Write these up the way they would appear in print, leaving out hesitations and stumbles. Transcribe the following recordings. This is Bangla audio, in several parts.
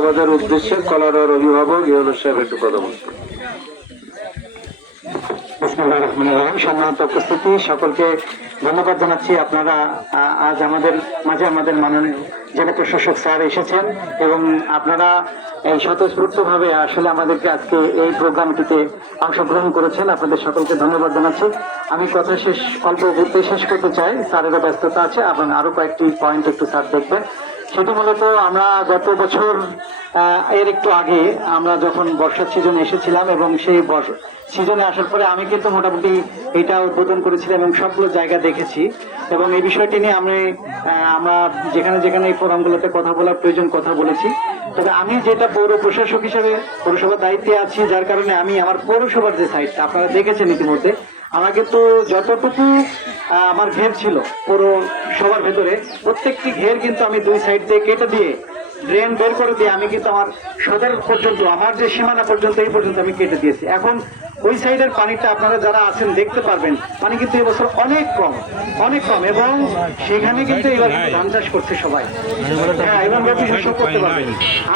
আমাদের উদ্দেশ্যে কলারার অভিভাবক ইউনুস সাহেব একটু কথা বলছেন। সম্মানিত উপস্থিতি, সকলকে ধন্যবাদ জানাচ্ছি। আপনারা আজ আমাদের মাঝে আমাদের মাননীয় জেলা প্রশাসক স্যার এসেছেন এবং আপনারা এই স্বতঃস্ফূর্ত ভাবে আসলে আমাদেরকে আজকে এই প্রোগ্রামটিতে অংশগ্রহণ করেছেন। আপনাদের সকলকে ধন্যবাদ জানাচ্ছি। আমি কথা অল্প বলতে শেষ করতে চাই, স্যারেরও ব্যস্ততা আছে এবং আরো কয়েকটি পয়েন্ট একটু স্যার দেখবেন। সেটি মূলত আমরা গত বছর এর একটু আগে আমরা যখন বর্ষার সিজনে এসেছিলাম এবং সেই সিজনে আসার পরে আমি কিন্তু মোটামুটি এটা উদ্বোধন করেছিলাম এবং সবগুলো জায়গা দেখেছি এবং এই বিষয়টি নিয়ে আমরা যেখানে যেখানে এই ফোরামগুলোতে কথা বলার প্রয়োজন কথা বলেছি। তবে আমি যেটা পৌর প্রশাসক হিসেবে পৌরসভার দায়িত্বে আছি, যার কারণে আমি আমার পৌরসভার যে সাইটটা আপনারা দেখেছেন ইতিমধ্যে, আমার কিন্তু যতটুকু আমার ঘের ছিল পৌরসভার ভেতরে প্রত্যেকটি ঘের কিন্তু আমি দুই সাইড দিয়ে কেটে দিয়ে ড্রেন বের করে দিয়ে আমি কিন্তু আমার সদর পর্যন্ত আমার যে সীমানা পর্যন্ত এই পর্যন্ত আমি কেটে দিয়েছি। এখন ওই সাইডের পানিটা আপনারা যারা আছেন দেখতে পারবেন, পানি কিন্তু এবছর অনেক কম এবং সেখানে কিন্তু এবার ধান চাষ করছে সবাই, এবং রবি শস্য করতে পারবে।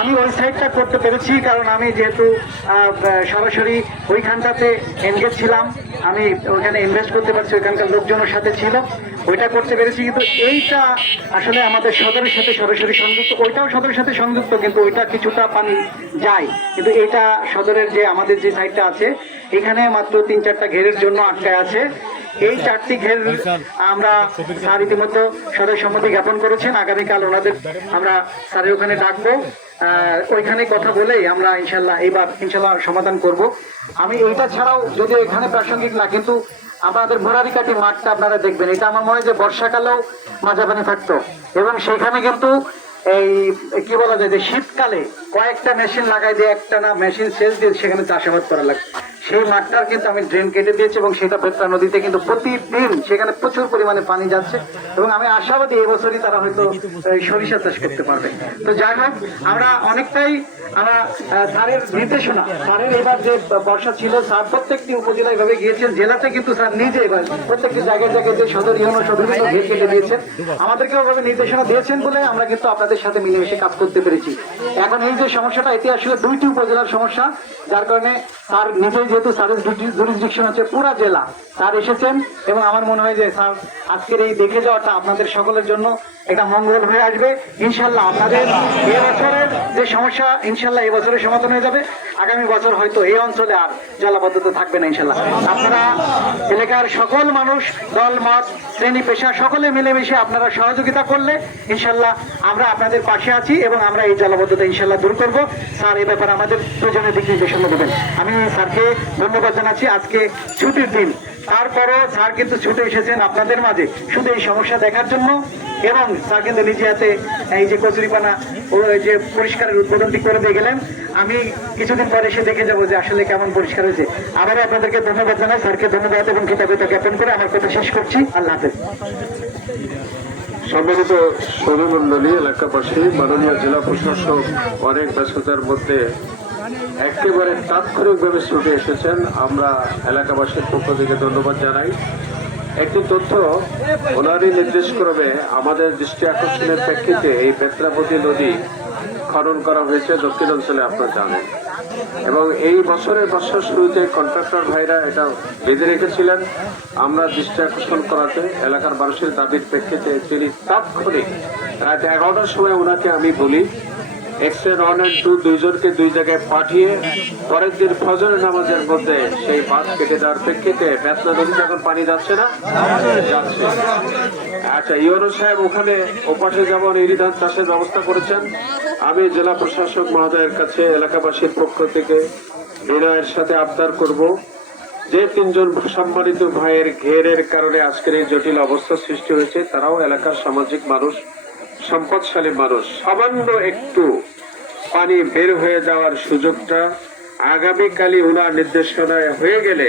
আমি ওই সাইডটা করতে পেরেছি কারণ আমি যেহেতু সরাসরি ওইখানটাতে এনগেজ ছিলাম, আমি ওইখানে ইনভেস্ট করতে পারছি, ওইখানকার লোকজনের সাথে ছিল, ওইটা করতে পেরেছি। কিন্তু এইটা আসলে আমাদের সদরের সাথে সরাসরি সংযুক্ত, ওইটাও সদরের সাথে সংযুক্ত, কিন্তু ওইটা কিছুটা পানি যায়, কিন্তু এইটা সদরের যে আমাদের যে সাইডটা আছে এখানে মাত্র 3-4টা ঘেরের জন্য আটকায় আছে। এই 4টি ঘের আমরা স্যার ইতিমধ্যে সদয় সম্মতি জ্ঞাপন করেছেন। আগামীকাল ওনাদের আমরা স্যারের ওখানে ডাকবো, ওইখানে কথা বলেই আমরা ইনশাল্লাহ সমাধান করব। আমি এইটা ছাড়াও যদি এখানে প্রাসঙ্গিক না, কিন্তু আমাদের মোরারিকাটি মাঠটা আপনারা দেখবেন, এটা আমার মনে হয় যে বর্ষাকালেও মাজা পানি থাকতো এবং সেখানে কিন্তু এই কি বলা যায় যে শীতকালে কয়েকটা মেশিন লাগাই দিয়ে একটা না মেশিন সেচ দিয়ে সেখানে চাষাবাদ করা লাগবে। সেই মাঠটার কিন্তু আমি ড্রেন কেটে দিয়েছি এবং সেটা পেট্রা নদীতে কিন্তু প্রতিদিন সেখানে প্রচুর পরিমাণে পানি যাচ্ছে এবং আমি আশাবাদী এবছরই তারা হয়তো সরিষা চাষ করতে পারবে। তো যাই হোক, আমরা অনেকটাই স্যারের নির্দেশনা, স্যারের এবার যে বর্ষা ছিল, স্যার প্রত্যেকটি উপজেলা এভাবে গিয়েছেন, জেলাতে কিন্তু স্যার নিজে এবার প্রত্যেকটি জায়গায় জায়গায় যে সদর ইউনো সদর ঘের কেটে দিয়েছেন, আমাদেরকে ওভাবে নির্দেশনা দিয়েছেন বলে আমরা কিন্তু আপনাদের সাথে মিলেমিশে কাজ করতে পেরেছি। এখন এই যে সমস্যাটা, এটি আসলে 2টি উপজেলার সমস্যা, যার কারণে স্যার নিজেই যেহেতু স্যারের জুরিসডিকশন হচ্ছে পুরা জেলা, স্যার এসেছেন এবং আমার মনে হয় যে স্যার আজকের এই দেখে যাওয়াটা আপনাদের সকলের জন্য একটা মঙ্গল হয়ে আসবে। ইনশাল্লাহ আপনাদের এবছরের যে সমস্যা ইনশাল্লাহ এবছরের সমাধান হয়ে যাবে। আগামী বছর হয়তো এই অঞ্চলে আর জলাবদ্ধতা থাকবে না ইনশাল্লাহ। আপনারা এলাকার সকল মানুষ, দল মত শ্রেণী পেশা সকলে মিলেমিশে আপনারা সহযোগিতা করলে ইনশাল্লাহ আমরা আপনাদের পাশে আছি এবং আমরা এই জলাবদ্ধতা ইনশাল্লাহ দূর করব। স্যার এই ব্যাপারে আমাদের প্রয়োজনীয় দিক নির্দেশনা দেবেন। আমি স্যারকে ধন্যবাদ জানাচ্ছি। আজকে ছুটির দিন, তারপরও স্যার কিন্তু ছুটে এসেছেন আপনাদের মাঝে শুধু এই সমস্যা দেখার জন্য এবং স্যার কিন্তু নিজে হাতে এই যে কচুরিপানা ও যে পরিষ্কারের উদ্বোধনটি করে দিয়ে গেলেন। আমি কিছুদিন পরে এসে দেখে যাবো যে আসলে কেমন পরিষ্কার হয়েছে। আবারও আপনাদেরকে ধন্যবাদ জানাই, স্যারকে ধন্যবাদ এবং কৃতজ্ঞতা জ্ঞাপন করে আমার কথা শেষ করছি। আল্লাহ হাফেজ। সম্মানিত সৌরমন্ডলী, এলাকাবাসী, মাননীয় জেলা প্রশাসক অনেক ব্যস্ততার মধ্যে একেবারে তাৎক্ষণিকভাবে ছুটে এসেছেন, আমরা এলাকাবাসীর পক্ষ থেকে ধন্যবাদ জানাই। একটি তথ্য, ওনারই নির্দেশ ক্রমে আমাদের দৃষ্টি আকর্ষণের প্রেক্ষিতে এই বেত্রাপতি নদী খনন করা হয়েছে দক্ষিণাঞ্চলে, আপনারা জানেন, এবং এই বছরের বর্ষার শুরুতে কন্ট্রাক্টর ভাইরা এটা বেঁধে রেখেছিলেন। আমরা দৃষ্টি আকর্ষণ করাতে এলাকার মানুষের দাবির প্রেক্ষিতে তিনি তাৎক্ষণিক রাত 11টার সময় ওনাকে আমি বলি এক্সট্রা 1 and 2 দুইজনকে দুই জায়গায় পাঠিয়ে পরের দিন ফজরের নামাজের মধ্যে সেই বাঁধ কেটে দেওয়ার প্রেক্ষিতে বেতনা নদীতে এখন পানি যাচ্ছে না, যাচ্ছে। আচ্ছা, ইউনুস সাহেব ওখানে ওপাশে যেমন ইরি ধান চাষের ব্যবস্থা করেছেন, আমি জেলা প্রশাসক মহোদয়ের কাছে এলাকাবাসীর পক্ষ থেকে বিনয়ের সাথে আবদার করব যে 3জন সম্মানিত ভাইয়ের ঘেরের কারণে আজকের এই জটিল অবস্থা সৃষ্টি হয়েছে, তারাও এলাকার সামাজিক মানুষ, সম্পদশালী মানুষ, সামান্য একটু পানি বের হয়ে যাওয়ার সুযোগটা আগামীকালই ওনার নির্দেশনায় হয়ে গেলে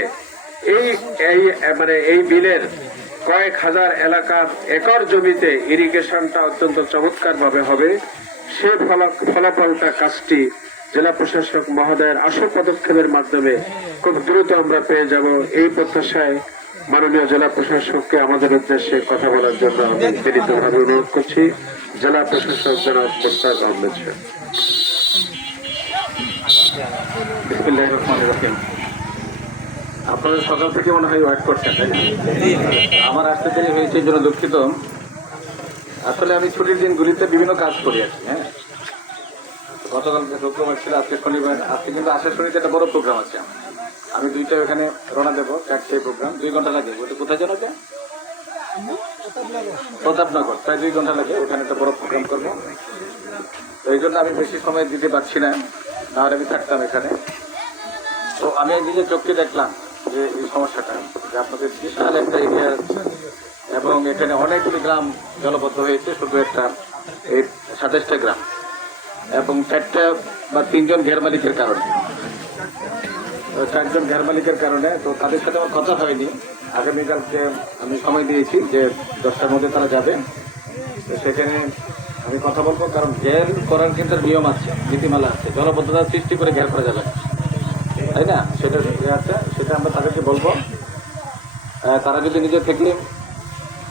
এই বিলের কয়েক হাজার এলাকার একর জমিতে ইরিগেশনটা অত্যন্ত চমৎকার ভাবে হবে। সে ফলাফলটা কাজটি জেলা প্রশাসক মহোদয়ের আশু পদক্ষেপের মাধ্যমে খুব দ্রুত আমরা পেয়ে যাব। এই প্রত্যাশায় মাননীয় জেলা প্রশাসককে আমাদের উদ্দেশ্যে কথা বলার জন্য আমি বিনীতভাবে অনুরোধ করছি। জেলা প্রশাসক জনাব মোস্তাক আহমেদ সাহেব। বিসমিল্লাহির রহমানির রহিম। আপনারা সকাল থেকে মনে হয় ওয়েট করছেন, তাই না? আমার আসতে দেরি হয়েছে, এই জন্য দুঃখিত। আসলে আমি ছুটির দিনগুলিতে বিভিন্ন কাজ করি আর কি। হ্যাঁ, গতকালকে শুক্রবার ছিল, আজকে শনিবার। আজকে কিন্তু আসার শনিতে একটা বড় প্রোগ্রাম আছে। আমি 2টায় ওখানে রওনা দেবো, 4টায় প্রোগ্রাম, 2 ঘন্টা লাগে। ওটা কোথায় জানো? প্রতাপনগর, প্রায় 2 ঘন্টা লাগে। ওখানে একটা বড় প্রোগ্রাম করবো, তো এই জন্য আমি বেশি সময় দিতে পারছি না, নাহলে আমি থাকতাম এখানে। তো আমি নিজে চোখে দেখলাম যে এই সমস্যাটা, যে আপনাদের বিশাল একটা এরিয়া এবং এখানে অনেকগুলি গ্রাম জলবদ্ধ হয়েছে, শুধু একটা এই 27টা গ্রাম এবং 4টা বা 3জন ঘের মালিকের কারণে। 4জন ঘের মালিকের কারণে তো তাদের সাথে আমার কথা হয়নি। আগামীকালকে আমি সময় দিয়েছি যে 10টার মধ্যে তারা যাবে, তো সেখানে আমি কথা বলবো। কারণ ঘের করার কিন্তু নিয়ম আছে, নীতিমালা আছে, জলবদ্ধতা সৃষ্টি করে ঘের করা যাবে, তাই না? সেটা আছে, সেটা আমরা তাদেরকে বলবো। তারা যদি নিজে থেকে,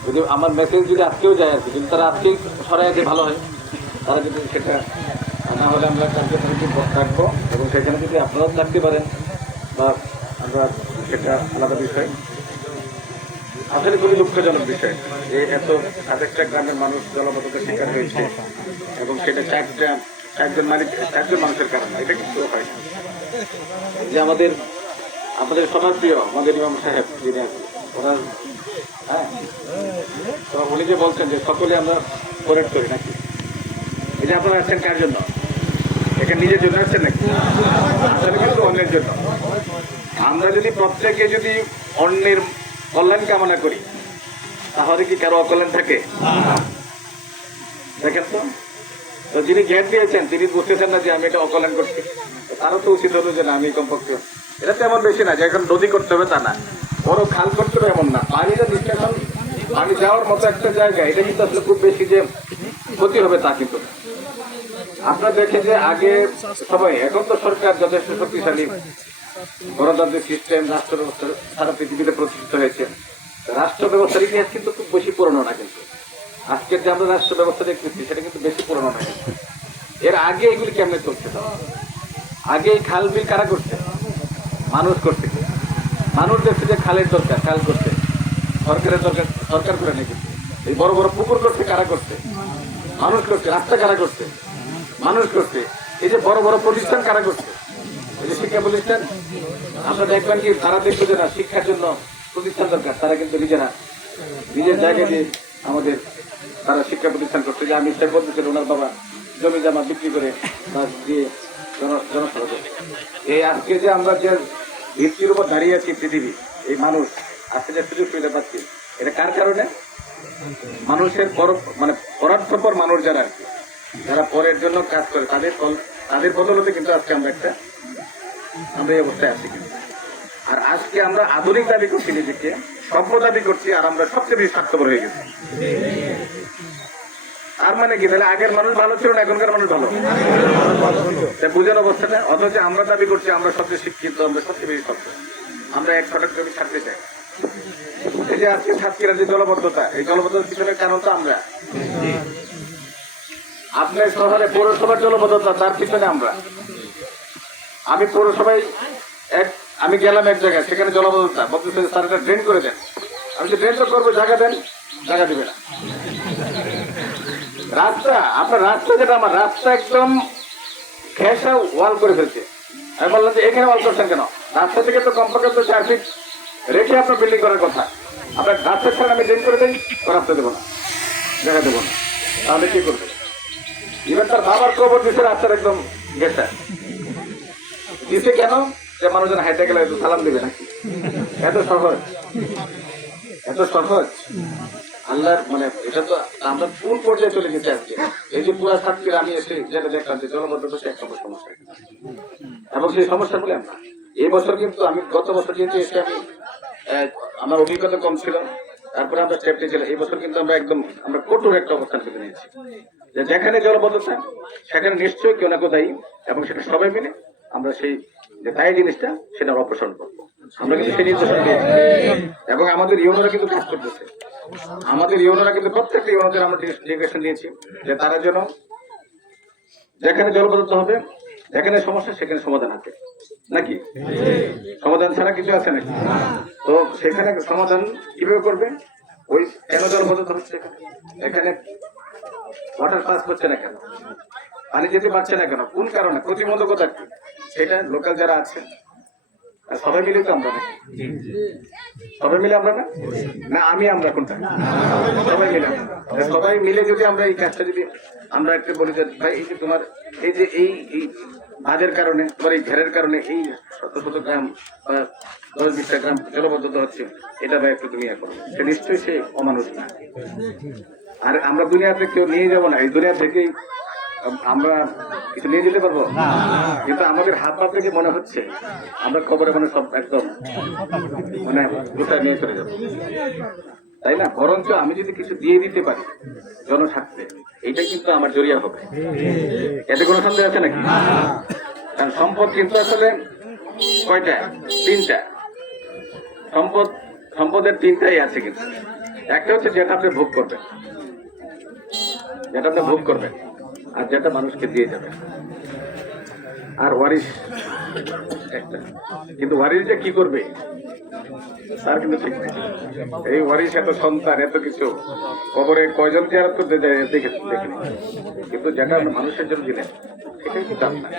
যদি আমার মেসেজ যদি আজকেও যায় আর কি, যদি তারা আজকেই সরাই দিয়ে ভালো হয়। তারা যদি সেটা না হলে আমরা কালকে থাকবো, এবং সেখানে যদি আপনারাও থাকতে পারেন বা আমরা, সেটা আলাদা বিষয়। আসলে খুবই দুঃখজনক বিষয় যে এত 27টা গ্রামের মানুষ জলবদ্ধতার শিকার হয়েছে, এবং সেটা 4জন মানুষের কারণে। এটা কিন্তু হয় না। যে আমাদের সবার প্রিয় আমাদের ইমাম সাহেব যিনি আছেন, ওনার, হ্যাঁ, তো উনি যে বলছেন যে সকলে আমরা কোরেট করি নাকি, এই যে আপনারা আসছেন কার জন্য? এখানে নিজের জন্য আসছেন নাকি? আসলে কিন্তু অন্যের জন্য। আমরা যদি প্রত্যেকে যদি অন্যের কল্যাণ কামনা করি, তাহলে কি কারো অকল্যাণ থাকে? দেখেন তো, তো যিনি জ্ঞান দিয়েছেন তিনি বুঝতেছেন না যে আমি এটা অকল্যাণ করছি। তারও তো উচিত হলো যে না, আমি কমপক্ষে, এটা তেমন বেশি না যে এখন নদী করতে হবে তা না, বড় খাল করতে হবে এমন না। পানিটা নিষ্কাশন, পানি যাওয়ার মতো একটা জায়গা, এটা কিন্তু আসলে খুব বেশি যে ক্ষতি হবে তা কিন্তু না। আপনারা দেখেন যে আগে সবাই, এখন তো সরকার যথেষ্ট শক্তিশালী, গণতান্ত্রিক সিস্টেম, রাষ্ট্র ব্যবস্থা সারা পৃথিবীতে প্রতিষ্ঠিত হয়েছে। রাষ্ট্র ব্যবস্থার ইতিহাস কিন্তু খুব বেশি পুরনো না, কিন্তু আজকের যে আমরা রাষ্ট্র ব্যবস্থা দেখতেছি সেটা কিন্তু বেশি পুরনো না। এর আগে এগুলি কেমনে চলছে? আগে এই খাল বিল কারা করছে? মানুষ করছে। মানুষ দেখছে যে খালের দরকার, খাল করছে। সরকারের দরকার, সরকার করে নাকি। এই বড় বড় পুকুর করছে কারা করছে? মানুষ করছে। রাস্তা কারা করছে? মানুষ করছে। এই যে বড় বড় প্রতিষ্ঠান কারা করছে? এই যে শিক্ষা প্রতিষ্ঠান, আপনারা দেখবেন কি, তারা দেখবে যে না, শিক্ষার জন্য প্রতিষ্ঠান দরকার, তারা কিন্তু নিজেরা নিজের জায়গায় দিয়ে আমাদের তারা শিক্ষা প্রতিষ্ঠান করছে। যে আমি স্যার বলতেছেন, ওনার বাবা জমি জামা বিক্রি করে দিয়ে জনসভা করছে। এই আজকে যে আমরা যে ভিত্তির উপর দাঁড়িয়ে আছি পৃথিবী, এই মানুষ আজকে যে সুযোগ সুবিধা পাচ্ছি, এটা কার কারণে? মানুষের মানে পরার্থপর মানুষ যারা আর কি, যারা পরের জন্য কাজ করে, তাদের বদলতে কিন্তু আজকে আমরা এই অবস্থায় আছি। আর আজকে আমরা আধুনিক দাবি করছি, নিজেকে সভ্য দাবি করছি, আর আমরা সবচেয়ে বেশি স্বার্থপর হয়ে গেছি। আর মানে কি, তাহলে আগের মানুষ ভালো ছিল না, এখনকার মানুষ ভালো? বুঝেন অবস্থাটা। অথচ আমরা দাবি করছি আমরা সবচেয়ে শিক্ষিত, আমরা সবচেয়ে বেশি সভ্য, আমরা 100 জমি ছাড়তে চাই। এই যে আজকে সাতক্ষীরার যে জলবদ্ধতা, এই জলবদ্ধতার পিছনের কারণ তো আমরা। আপনার শহরে পৌরসভার জলবদ্ধতা, তার পিছনে আমরা। আমি পৌরসভায় আমি গেলাম এক জায়গায়, সেখানে জলবদ্ধতা, বলতেছে স্যার এটা ড্রেন করে দেন। আমি যে ড্রেন তো করবো, জায়গা দেন, জায়গা দিবে না। রাস্তা, আপনার রাস্তা যেটা, আমার রাস্তা একদম ঘেঁষা ওয়াল করে ফেলছে। আমি বললাম যে এখানে ওয়াল করছেন কেন? রাস্তা থেকে তো কমপক্ষে তো 4 ফিট রেখে আপনার বিল্ডিং করার কথা। আপনার রাস্তা ছাড়া আমি ড্রেন করে দিই, রাস্তা দেবো না, জায়গা দেবো না, তাহলে কি করবে? ইভেন তার বাবার কবর দিচ্ছে রাস্তার একদম ঘেঁষা দিচ্ছে। কেন? যে মানুষজন হাইটে গেলে একটু সালাম দিবে নাকি? এত সহজ, এত সহজ। আল্লাহর মানে এটা তো আমরা কোন পর্যায়ে চলে গেছি আজকে। এই যে পুরা সাতক্ষীরা আমি এসে যেটা দেখলাম যে জলবদ্ধতা এক নম্বর সমস্যা, এবং সেই সমস্যা বলে আমরা এই বছর কিন্তু, আমি গত বছর যেহেতু এসে আমার অভিজ্ঞতা কম ছিল, তারপরে আমরা চেপটে ছিল। এই বছর কিন্তু আমরা কঠোর একটা অবস্থান পেতে নিয়েছি, যে যেখানে জলবদ্ধতা সেখানে নিশ্চয়ই কেউ না কেউ দায়ী, এবং সেটা সবাই মিলে আমরা সেই যে দায়ী জিনিসটা সেটা অপসারণ করবো। আমরা কিন্তু সেই নির্দেশনা দিয়েছি, এবং আমাদের ইউনোরা কিন্তু কাজ করতেছে। আমাদের ইউনোরা কিন্তু প্রত্যেকটা ইউনোদের আমরা ডিরেকশন দিয়েছি যে তারা যেন যেখানে জলবদ্ধতা হবে যেখানে সমস্যা সেখানে সমাধান আছে নাকি? সমাধান ছাড়া কিছু আছে নাকি? তো সেখানে সমাধান কিভাবে করবে? ওই কেন জলবদ্ধতা হচ্ছে এখানে ওয়াটার পাস হচ্ছে না কেন, পানি যেতে পারছে না কেন, কোন কারণে, প্রতিবন্ধকতা কি, সেটা লোকাল যারা আছে আর সবাই মিলে তো আমরা নাকি? সবাই মিলে আমরা না না আমরা কোনটা? সবাই মিলে। সবাই মিলে যদি আমরা এই কাজটা যদি আমরা একটু বলি যে ভাই এই যে তোমার এই যে এই বাজের কারণে তোমার এই ঘেরের কারণে এই শত শত গ্রাম 10-20টা গ্রাম জলবদ্ধতা হচ্ছে, এটা ভাই একটু তুমি করো, সে নিশ্চয়ই সে অমানুষ না। আর আমরা দুনিয়াতে কেউ নিয়ে যাবো না, এই দুনিয়া থেকেই আমরা কিছু নিয়ে যেতে পারবো, কিন্তু আমাদের হাত পা থেকে মনে হচ্ছে আমরা খবরে মানে সব একদম মানে গোটায় নিয়ে চলে যাবো, তাই না? বরঞ্চ আমি যদি কিছু দিয়ে দিতে পারি জনস্বার্থে, এইটাই কিন্তু আমার জড়িয়া হবে, এতে কোনো সন্দেহ আছে নাকি? কারণ সম্পদ কিন্তু আসলে কয়টা? 3টা সম্পদের 3টাই আছে, কিন্তু একটা হচ্ছে যেটা আপনি ভোগ করবেন, আর যেটা মানুষকে দিয়ে যাবে, আর ওয়ারিশ একটা। কিন্তু ওয়ারিশটা কি করবে তার কিন্তু ঠিক নেই। এই ওয়ারিশ এত সন্তান এত কিছু কবরে কয়জন জিয়ারত করতে যায় দেখিনি, কিন্তু যেটা আপনি মানুষের জন্য দিলেন সেটাই কিন্তু আপনার,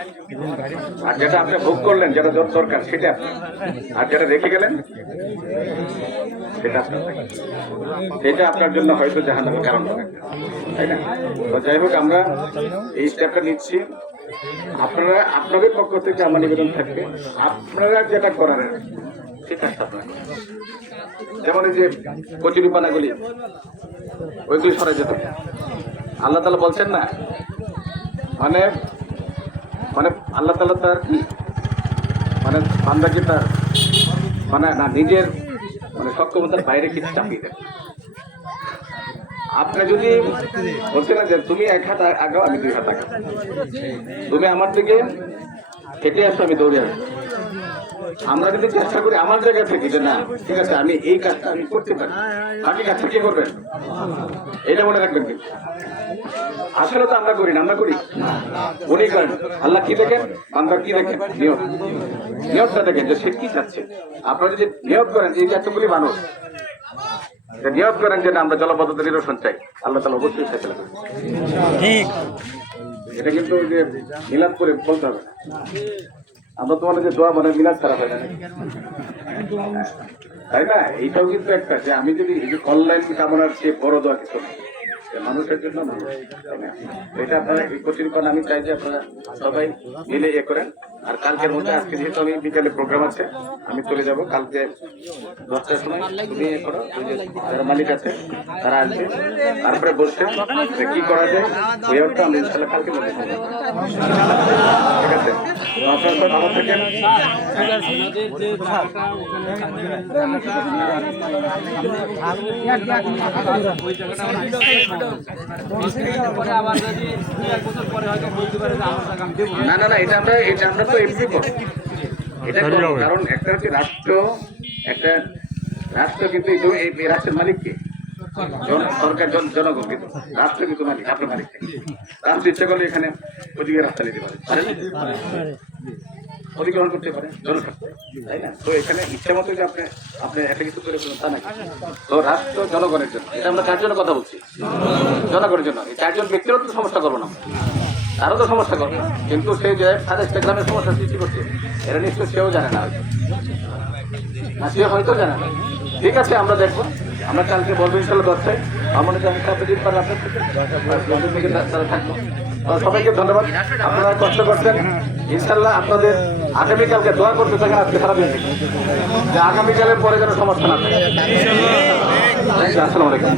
আর যেটা আপনি ভোগ করলেন যেটা যত দরকার সেটা আপনি, আর যেটা রেখে গেলেন সেটা আপনার, সেটা আপনার জন্য হয়তো জাহান্নামের কারণ হবে, তাই না? তো যাই হোক, আমরা এই স্টেপটা নিচ্ছি। আপনাদের পক্ষ থেকে আমার নিবেদন থাকবে, আপনারা যেটা করার ঠিক আছে আপনার, যেমন এই যে কচুরি পানাগুলি ওইগুলি সরাই যেতে হবে। আল্লাহ তাআলা বলছেন না, মানে মানে আল্লাহ তাআলা তার মানে বান্দাকে তার মানে না নিজের মানে সক্ষমতার বাইরে কিছু চাপিয়ে দেন। আপনি যদি বলছেন না যে তুমি 1 হাত আগাও আমি 2 হাত আগাও, তুমি আমার দিকে হেঁটে আসো আমি দৌড়ে আসবো, আমরা যদি চেষ্টা করি আমার জায়গা থেকে যে না ঠিক আছে আমি এই কাজটা আমি করতে পারি, বাকি কাজটা কি করবেন এটা মনে রাখবেন। কিন্তু আসলে তো আমরা করি না, আমরা করি উনি করেন। আল্লাহ কি দেখেন, বান্দার কি দেখেন? নিয়তটা দেখেন যে সে কি চাচ্ছে। আপনারা যদি নিয়ত করেন যে এই এতগুলি মানুষ নিয়ত করেন যে না আমরা জলবদ্ধতা নিরসন চাই, আল্লাহ তাআলা অবশ্যই ফেসলা করবেন। এটা কিন্তু ওই যে মিলাদ করে বলতে হবে না, আমরা তোমাদের যে দোয়া মানে মিলাদ খারাপ হয় না, তাই না? এইটাও কিন্তু একটা যে আমি যদি এই যে কল্যাণ কামনার চেয়ে বড় দোয়া কিছু নেই, মানুষের জন্য মানুষ, তাই না? এটা আপনারা এই কচুরিপান আমি চাই যে আপনারা সবাই মিলে করেন। আর কালকের মধ্যে আজকে যেহেতু আমি বিকালে প্রোগ্রাম আছে আমি চলে যাব, কালকে 10টার সময় তুমি করো, যারা মালিক আছে তারা আসবে, তারপরে বসে যে কি করা যায় ওই একটা আমরা ইনশাল্লাহ কালকে মধ্যে ঠিক আছে? আপনারা সব ভালো থাকেন। না না না এটা আমরা তো এমনি করবো, এটা করবো। কারণ একটা হচ্ছে রাষ্ট্র কিন্তু এই রাষ্ট্রের মালিক কে? সরকার, জনগণ, কিন্তু রাষ্ট্র কিন্তু মালিক, আপনার মালিক। রাষ্ট্র ইচ্ছা করলে এখানে ওদিকে রাস্তা নিতে পারে, অধিগ্রহণ করতে পারে জনস্বার্থে, তাই না? তো এখানে ইচ্ছা মতো যে আপনি একটা কিছু করে ফেলুন তা নাকি? তো রাষ্ট্র জনগণের জন্য, এটা আমরা 4 জনের কথা বলছি, জনগণের জন্য। এই 4 জন ব্যক্তিরও তো সমস্যা করবো না, তারও তো সমস্যা করবে, কিন্তু সে যে 27টা গ্রামের সমস্যা সৃষ্টি করছে এটা নিশ্চয় সেও জানে না, সে হয়তো জানে না। ঠিক আছে, আমরা দেখবো, আমরা কালকে বলবো ইনশাল্লাহ 10টায়। আমার মনে হয় দিন পরে আপনার থেকে তারা থাকবো। সবাইকে ধন্যবাদ, আপনারা কষ্ট করছেন। ইনশাল্লাহ আপনাদের আগামীকালকে দোয়া করতে থাকেন আজকে সারাদিন, যে আগামীকালের পরে যেন সমস্যা না থাকে। আসসালামু আলাইকুম।